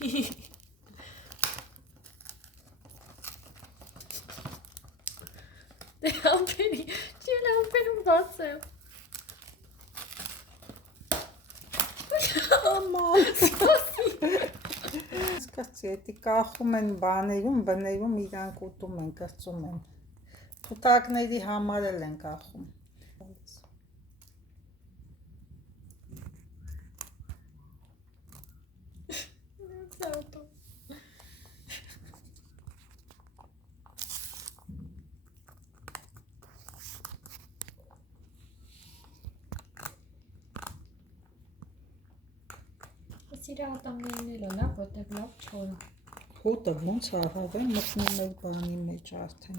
Դե ամպերի, չել ամպերում բացեմ։ Աման։ Սկացի, էտի կախում են բաներում, բներում իրանք ուտում են, կրծում են։ Թութակների համար էլ են կախում։ Սիրա ատամներն էլ լավ, որտեղ լավ չոր է։ Հոտը ոնց աղավ է մտնում մեր բանի մեջ արդեն։